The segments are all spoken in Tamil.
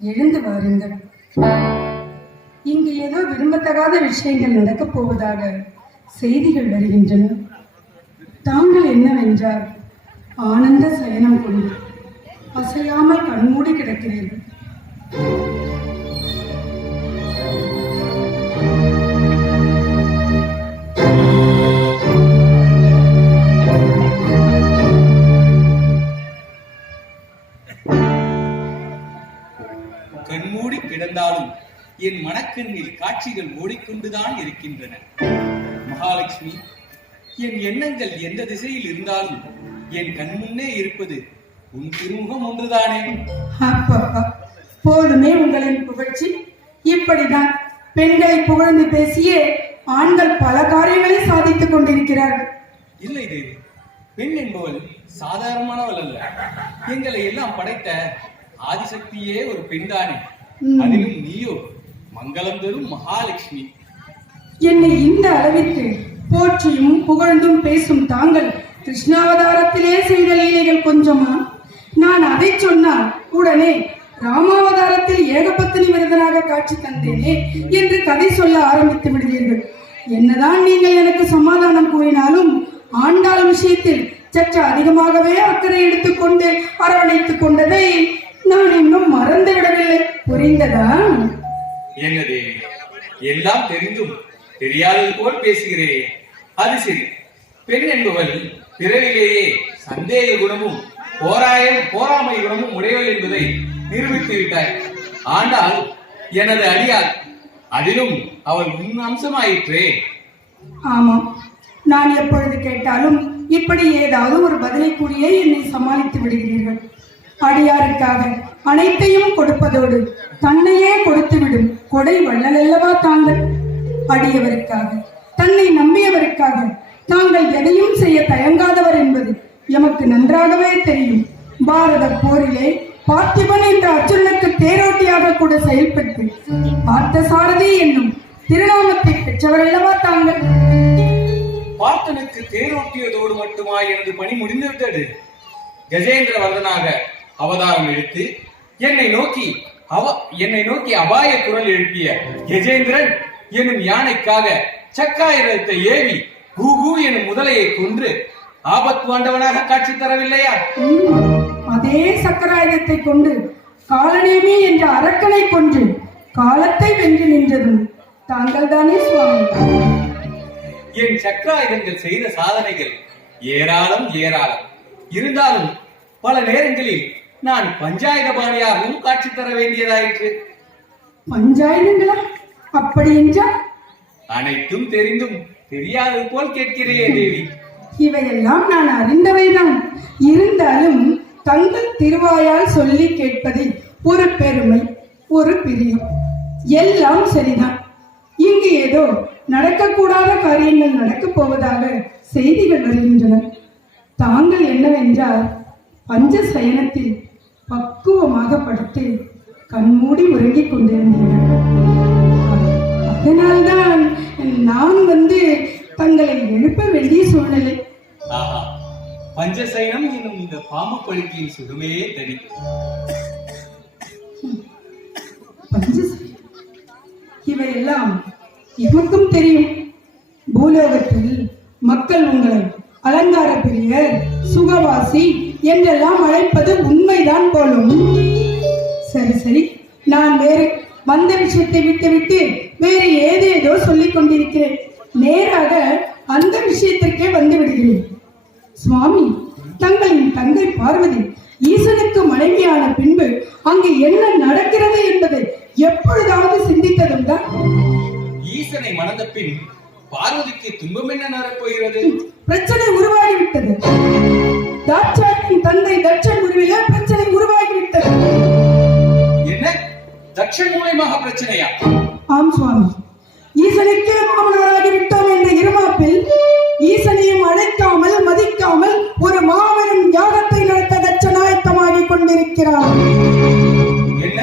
எழுந்து வாருங்கள். இங்கு ஏதோ விரும்பத்தகாத விஷயங்கள் நடக்கப் போவதாக செய்திகள் வருகின்றன. தாங்கள் என்னவென்றால் ஆனந்த சயனம் கொண்டு அசையாமல் கண்மூடி கிடக்கிறீர்கள். கண்மூடி கிடந்தாலும் என் மனக்கண்ணில் காட்சிகள் ஓடிக்கொண்டுதான் இருக்கின்றன. மகாலட்சுமி, என் எண்ணங்கள் எந்த திசையில் இருந்தாலும் என் கண் முன்னே இருப்பது உன் திருமுகம் ஒன்றுதானே. போதுமே உங்களின் புகழ்ச்சி. இப்படிதான் பெண்களை புகழ்ந்து பேசியே ஆண்கள் பல காரியங்களை சாதித்துக் கொண்டிருக்கிறார்கள். இல்லை தேவி, பெண் என்பவள் சாதாரணமானவள் அல்ல. எங்களை எல்லாம் படைத்த ஆதிசக்தியே ஒரு பெண்தானே. அதிலும் நீயோ மங்களம் தரும் மகாலட்சுமி. என்னை இந்த அளவிற்கு போற்றியும் புகழ்ந்தும் பேசும் தாங்கள் கிருஷ்ணாவதாரத்திலே செய்த லீலைகள் கொஞ்சமா? நான் அதை சொன்னால் உடனே ராமாவதாரத்தில் ஏகபத்தினி விருதனாக காட்சி தந்தேனே என்று கதை சொல்ல ஆரம்பித்து விடுவீர்கள். என்னதான் நீங்கள் எனக்கு சமாதானம் கூறினாலும் ஆண்டாள் விஷயத்தில் சற்று அதிகமாகவே அக்கறை எடுத்துக்கொண்டு அரவணைத்துக் கொண்டதை நான் இன்னும் மறந்து விடவில்லை. புரிந்ததா? என்ன தேவி, எல்லாம் தெரிந்தும் தெரியாதது போல் பேசுகிறேன். அது சரி, பெண் என்பவள் பிறவிலேயே சந்தேக குணமும் போராமை குணமும் உடையவள் என்பதை நிரூபித்து விட்டாய். ஆண்டால் எனது அடியாள், அதிலும் அவள் உன் அம்சமாயிற்றே. ஆமாம், நான் எப்பொழுது கேட்டாலும் இப்படி ஏதாவது ஒரு பதிலை கூறியே என்னை சமாளித்து விடுகிறீர்கள். அடியாருக்காக அனைத்தையும் கொடுப்பதோடு தன்னையே கொடுத்துவிடும் கொடை வள்ளல் அல்லவா தாங்கள். அடியவருக்காக, தன்னை நம்பியவருக்காக தாங்கள் எதையும் செய்ய தயங்காதவர் என்பது எமக்கு நன்றாகவே தெரியும். பாரத போரிலே பார்த்திபன் என்ற அர்ஜுனனுக்கு தேரோட்டியாக கூட செயல்பட்டு பார்த்த சாரதி என்னும் திருநாமத்தை பெற்றவர் அல்லவா தாங்கள். பார்த்தனுக்கு தேரோட்டியதோடு மட்டுமா எனது பணி முடிந்துவிட்டது? கஜேந்திர வர்தனாக அவதாரம் எடுத்து என்னை நோக்கி அபாய குரல் எழுப்பிய கஜேந்திரன் எனும் யானைக்காக சக்காயுதத்தை ஏவி கூகு எனும் முதலையை கொன்று ஆபத்து ஆண்டவனாக காட்சி தரவில்லையா? அதே சக்கராயுதத்தை கொண்டு காலநேமி என்ற அரக்கனை கொன்று காலத்தை வென்று நின்றதும் தாங்கள் தானே சுவாமி. என் சக்கராயுதங்கள் செய்த சாதனைகள் ஏராளம். இருந்தாலும் பல நேரங்களில் நான் பஞ்சாயுதபாணியாகவும் காட்சி தர வேண்டியதாயிற்று. பஞ்சாயுதங்களா? அப்படி என்றால்? அனைத்தும் தெரிந்தும் தெரியாதது போல் கேட்கிறேன் தேவி. இவையெல்லாம் நான் அறிந்தவைதான். இருந்தாலும் தங்கள் திருவாயால் சொல்லி கேட்பதில் ஒரு பெருமை, ஒரு பிரியம். எல்லாம் சரிதான். இங்கு ஏதோ நடக்கக்கூடாத காரியங்கள் நடக்கப் போவதாக செய்திகள் வருகின்றன. தாங்கள் என்னவென்றால் பஞ்ச சயனத்தில் பக்குவமாக படுத்து கண்மூடி உறங்கிக் கொண்டிருந்தீர்கள். அதனால்தான் நான் தங்களை எழுப்ப வேண்டிய சூழ்நிலை. பஞ்சசயனம் என்னும் இந்த பாம்பு படுக்கையின் சுடுமே தனி. இவையெல்லாம் எமக்கும் தெரியும். பூலோகத்தில் மக்கள் உங்களை அலங்கார பிரியர், சுகவாசி என்றெல்லாம் அழைப்பது உண்மைதான் போலும். சரி, நான் வேறு வந்த விஷயத்தை விட்டுவிட்டு வேறு ஏதேதோ சொல்லிக் கொண்டிருக்கிறேன். நேராக அந்த விஷயத்திற்கே வந்து விடுகிறேன். சுவாமி, தங்களின் தங்கை பார்வதி ஈசனுக்கு மனைவியான பின்பு அங்கு என்ன நடக்கிறது என்பதை எப்பொழுதாவது சிந்தித்ததுண்டா? ஈசனை மணந்த பின் பார்வதிக்கு துன்பம் என்ன நடப்போகிறது? பிரச்சனை உருவாகிவிட்டது. தாட்சாயின் தந்தை தட்சன் உருவிலே பிரச்சனை உருவாகிவிட்டது. என்ன? தட்சன் மூலமாக பிரச்சனையா? ஆம் சுவாமி, ஈசனுக்கே மாமனாராகிவிட்டோம் என்ற இருமாப்பில் ஈசனையும் அழைக்காமல் மதிக்காமல் ஒரு மாபெரும் யாகத்தை நடத்த தட்சன் ஆயத்தமாகிக் கொண்டிருக்கிறார். என்ன?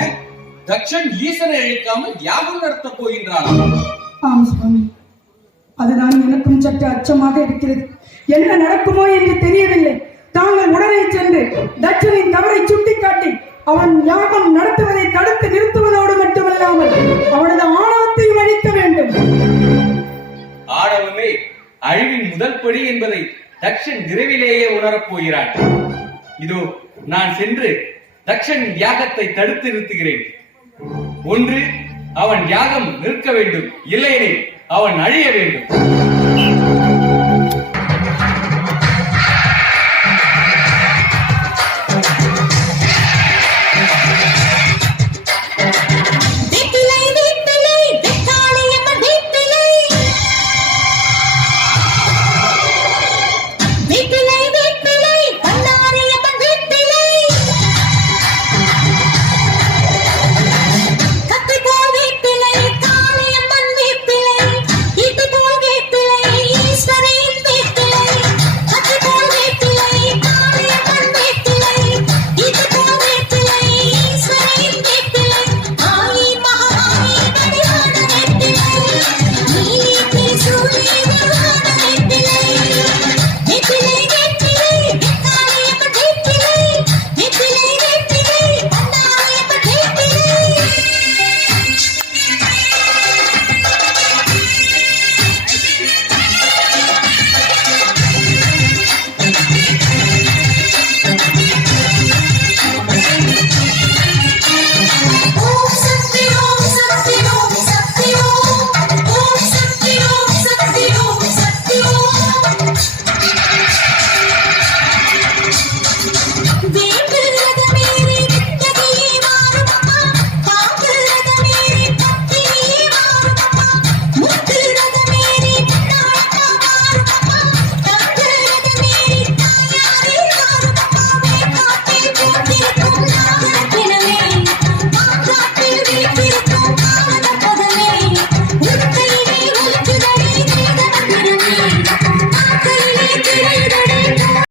தட்சன் ஈசனை அழைக்காமல் யாகம் நடத்தப் போகின்றார்? ஆம் சுவாமி, அதுதான் எனக்கும் சற்று அச்சமாக இருக்கிறது. என்ன நடக்குமோ என்று தெரியவில்லை. தாங்கள் உடனே சென்று தட்சனின் தவறை சுட்டிக்காட்டி அவன் யாகம் நடத்துவதை தடுத்து நிறுத்துவதோடு மட்டுமல்லாமல் அவனது ஆணவத்தையும் அழிக்க வேண்டும். ஆணவமே அழிவின் முதல் படி என்பதை தக்ஷன் விரைவிலேயே உணரப் போகிறான். இதோ நான் சென்று தக்ஷன் யாகத்தை தடுத்து நிறுத்துகிறேன். ஒன்று அவன் யாகம் நிற்க வேண்டும், இல்லையெனில் அவன் அழிய வேண்டும்.